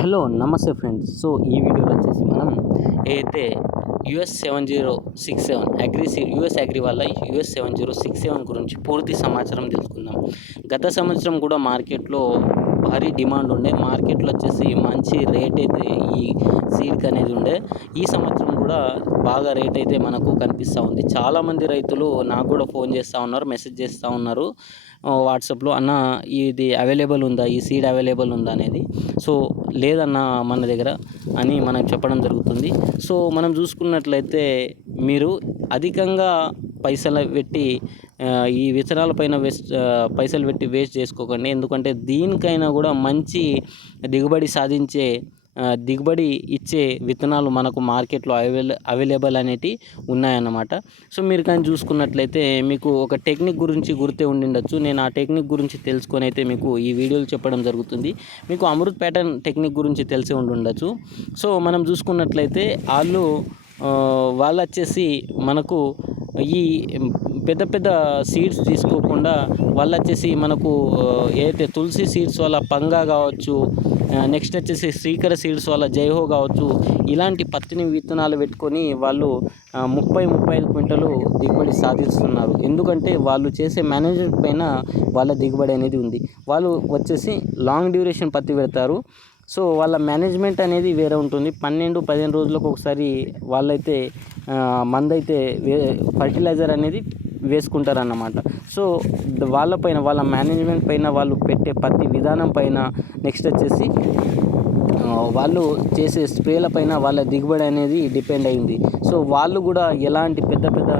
Hello నమస్తే friends. So ఈ వీడియోలో వచ్చేసి మనం ఏదైతే US seven zero six seven agri US agri వల్ల US seven zero six seven గురించి పూర్తి సమాచారం తెలుసుకుందాం. గత సంవత్సరం కూడా మార్కెట్లో భారీ డిమాండ్ ఉండే. మార్కెట్లో వచ్చేసి మంచి రేట్ అయితే ఈ సీడ్కి అనేది ఉండే. ఈ సంవత్సరం కూడా బాగా రేట్ అయితే మనకు కనిపిస్తూ ఉంది. చాలామంది రైతులు నాకు కూడా ఫోన్ చేస్తూ ఉన్నారు మెసేజ్ చేస్తూ ఉన్నారు. వాట్సాప్లో అన్న ఇది అవైలబుల్ ఉందా? ఈ సీడ్ అవైలబుల్ ఉందా? అనేది. సో లేదన్న మన దగ్గర అని మనం చెప్పడం జరుగుతుంది. సో మనం చూసుకున్నట్లయితే మీరు అధికంగా పైసలు పెట్టి ఈ విత్తనాల పైన వేస్ట్ పైసలు పెట్టి వేస్ట్ చేసుకోకండి. ఎందుకంటే దీనికైనా కూడా మంచి దిగుబడి సాధించే దిగుబడి ఇచ్చే విత్తనాలు మనకు మార్కెట్లో అవైల అవైలబుల్ అనేటివి ఉన్నాయన్నమాట. సో మీరు కానీ చూసుకున్నట్లయితే మీకు ఒక టెక్నిక్ గురించి గుర్తే ఉండిండొచ్చు. నేను ఆ టెక్నిక్ గురించి తెలుసుకొని అయితే మీకు ఈ వీడియోలు చెప్పడం జరుగుతుంది. మీకు అమృత్ ప్యాటర్న్ టెక్నిక్ గురించి తెలిసి ఉండుండొచ్చు. సో మనం చూసుకున్నట్లయితే వాళ్ళు వాళ్ళు వచ్చేసి మనకు ఈ పెద్ద పెద్ద సీడ్స్ తీసుకోకుండా వాళ్ళు వచ్చేసి మనకు ఏదైతే తులసి సీడ్స్ వల్ల పంగా కావచ్చు నెక్స్ట్ వచ్చేసి శ్రీకర సీడ్స్ వల్ల జైహో కావచ్చు ఇలాంటి పత్తిని విత్తనాలు పెట్టుకొని వాళ్ళు ముప్పై ముప్పై ఐదు క్వింటలు దిగుబడి సాధిస్తున్నారు. ఎందుకంటే వాళ్ళు చేసే మేనేజ్మెంట్ పైన వాళ్ళ దిగుబడి అనేది ఉంది. వాళ్ళు వచ్చేసి లాంగ్ డ్యూరేషన్ పత్తి పెడతారు. సో వాళ్ళ మేనేజ్మెంట్ అనేది వేరే ఉంటుంది. పన్నెండు పదిహేను రోజులకు ఒకసారి వాళ్ళైతే మందైతే వే ఫర్టిలైజర్ అనేది వేసుకుంటారన్నమాట. సో వాళ్ళపైన వాళ్ళ మేనేజ్మెంట్ పైన వాళ్ళు పెట్టే పత్తి విధానం పైన నెక్స్ట్ వచ్చేసి వాళ్ళు చేసే స్ప్రేల పైన వాళ్ళ దిగుబడి అనేది డిపెండ్ అయింది. సో వాళ్ళు కూడా ఎలాంటి పెద్ద పెద్ద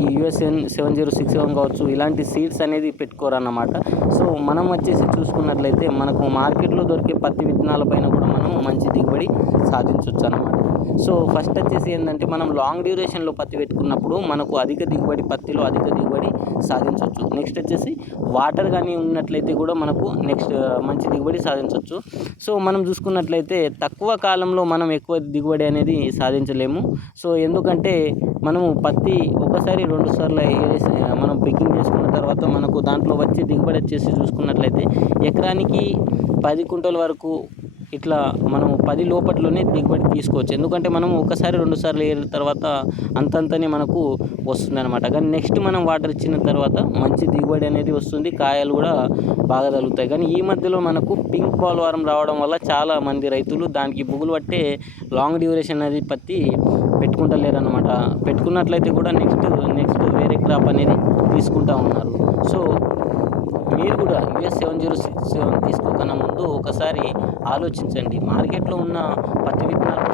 ఈ USN seven zero six seven కావచ్చు ఇలాంటి సీడ్స్ అనేది పెట్టుకోరన్నమాట. సో మనం వచ్చేసి చూసుకున్నట్లయితే మనకు మార్కెట్లో దొరికే పత్తి విత్తనాల పైన కూడా మనం మంచి దిగుబడి సాధించవచ్చు అన్నమాట సో ఫస్ట్ వచ్చేసి ఏంటంటే మనం లాంగ్ డ్యూరేషన్లో పత్తి పెట్టుకున్నప్పుడు మనకు అధిక దిగుబడి పత్తిలో అధిక దిగుబడి సాధించవచ్చు. నెక్స్ట్ వచ్చేసి వాటర్ కానీ ఉన్నట్లయితే కూడా మనకు నెక్స్ట్ మంచి దిగుబడి సాధించవచ్చు. సో మనం చూసుకున్నట్లయితే తక్కువ కాలంలో మనం ఎక్కువ దిగుబడి అనేది సాధించలేము. సో ఎందుకంటే మనము పత్తి ఒకసారి రెండు సార్లు మనం పికింగ్ చేసుకున్న తర్వాత మనకు దాంట్లో వచ్చే దిగుబడి వచ్చేసి చూసుకున్నట్లయితే ఎకరానికి పది కుంటల వరకు ఇట్లా మనం పది లోపట్లోనే దిగుబడి తీసుకోవచ్చు. ఎందుకంటే మనం ఒకసారి రెండు సార్లు వేసిన తర్వాత అంతంతనే మనకు వస్తుంది అనమాట కానీ నెక్స్ట్ మనం వాటర్ ఇచ్చిన తర్వాత మంచి దిగుబడి అనేది వస్తుంది. కాయలు కూడా బాగా తగులుతాయి కానీ ఈ మధ్యలో మనకు పింక్ బాల్ వారం రావడం వల్ల చాలా మంది రైతులు దానికి బుగులు పట్టే లాంగ్ డ్యూరేషన్ అనేది పత్తి పెట్టుకుంటలేరనమాట పెట్టుకున్నట్లయితే కూడా నెక్స్ట్ నెక్స్ట్ వేరే క్రాప్ అనేది తీసుకుంటా ఉన్నారు. సో మీరు కూడా US seven zero six seven తీసుకోకన్నా ముందు ఒకసారి ఆలోచించండి. మార్కెట్లో ఉన్న పత్తి విత్తనాలు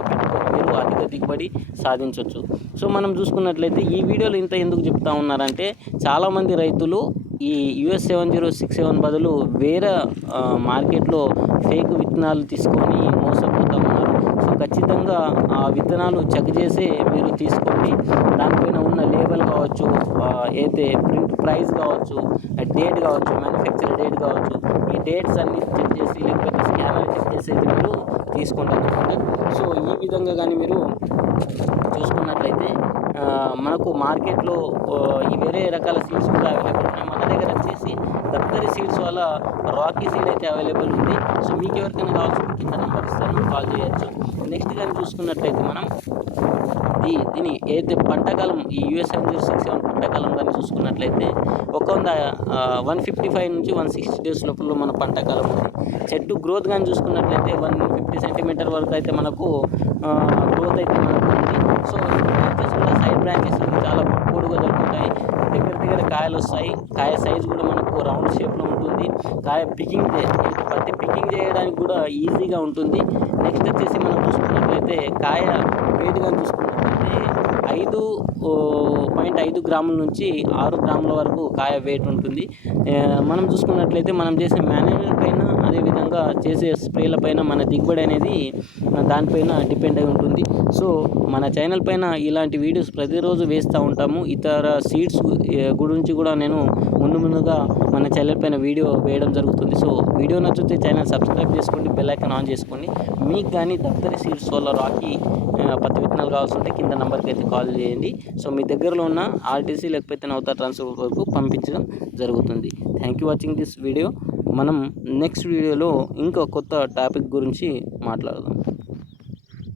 మీరు అధిక దిగుబడి సాధించవచ్చు సో మనం చూసుకున్నట్లయితే ఈ వీడియోలో ఇంత ఎందుకు చెప్తా ఉన్నారంటే చాలామంది రైతులు ఈ US seven zero six seven బదులు వేరే మార్కెట్లో ఫేక్ విత్తనాలు తీసుకొని మోసం ఖచ్చితంగా ఆ విత్తనాలు చెక్ చేసి మీరు తీసుకోండి దానిపైన ఉన్న లేబుల్ కావచ్చు అయితే ప్రింట్ ప్రైస్ కావచ్చు డేట్ కావచ్చు మ్యానుఫ్యాక్చర్ డేట్ కావచ్చు ఈ డేట్స్ అన్ని చెక్ చేసి లేకపోతే స్కానర్ చెక్ చేసి అయితే మీరు తీసుకుంటారు సో ఈ విధంగా కానీ మీరు చూసుకున్నట్లయితే మనకు మార్కెట్లో ఈ వేరే రకాల సీడ్స్ కూడా అవైలబుల్ ఉన్నాయి. మన దప్తరి సీడ్స్ వల్ల రాకీ సీడ్ అయితే అవైలబుల్ ఉంది. సో మీకు ఎవరికైనా కావాల్సి కింద నెంబర్ ఇస్తాను కాల్ చేయొచ్చు. నెక్స్ట్ కానీ చూసుకున్నట్లయితే మనం ఈ దీని ఏదైతే పంటకాలం ఈ యూఎస్ జీరో సిక్స్ సెవెన్ పంటకాలం కానీ చూసుకున్నట్లయితే ఒక వంద వన్ ఫిఫ్టీ ఫైవ్ నుంచి వన్ సిక్స్టీ డేస్ లోపల మన పంటకాలం ఉంది. చెట్టు గ్రోత్ కానీ చూసుకున్నట్లయితే వన్ ఫిఫ్టీ సెంటీమీటర్ వరకు అయితే మనకు గ్రోత్ అయితే మనకు ఉంది. సో బ్రాంచెస్ కూడా సైడ్ బ్రాంచెస్ చాలా పొడుగా దొరుకుతాయి దగ్గర దగ్గర కాయలు వస్తాయి. కాయ సైజ్ కూడా రౌండ్ షేప్లో ఉంటుంది. కాయ పికింగ్ పత్తి పికింగ్ చేయడానికి కూడా ఈజీగా ఉంటుంది. నెక్స్ట్ వచ్చేసి మనం చూసుకున్నట్లయితే కాయ వెయిట్ చూసుకున్నట్లయితే ఐదు పాయింట్ ఐదు గ్రాముల నుంచి ఆరు గ్రాముల వరకు కాయ వెయిట్ ఉంటుంది. మనం చూసుకున్నట్లయితే మనం చేసే మేనేజ్మెంట్ పైన అదేవిధంగా చేసే స్ప్రేల పైన మన దిగుబడి అనేది దానిపైన డిపెండ్ అయి ఉంటుంది. సో మన ఛానల్ పైన ఇలాంటి వీడియోస్ ప్రతిరోజు వేస్తూ ఉంటాము. ఇతర సీడ్స్ గురించి కూడా నేను ముందు ముందుగా మన ఛానల్ పైన వీడియో వేయడం జరుగుతుంది. సో వీడియో నచ్చితే ఛానల్ సబ్స్క్రైబ్ చేసుకోండి బెల్ ఐకాన్ ఆన్ చేసుకోండి. మీకు కానీ దగ్గర సీడ్స్ వల్ల రాకి పత్తి విత్తనాలు కావాల్సి ఉంటే కింద నెంబర్కి అయితే కాల్ చేయండి. సో మీ దగ్గరలో ఉన్న ఆర్టీసీ లేకపోతే నవతా ట్రాన్స్ఫర్ వరకు పంపించడం జరుగుతుంది. Thank you watching this video మనం నెక్స్ట్ వీడియోలో ఇంకో కొత్త టాపిక్ గురించి మాట్లాడదాం.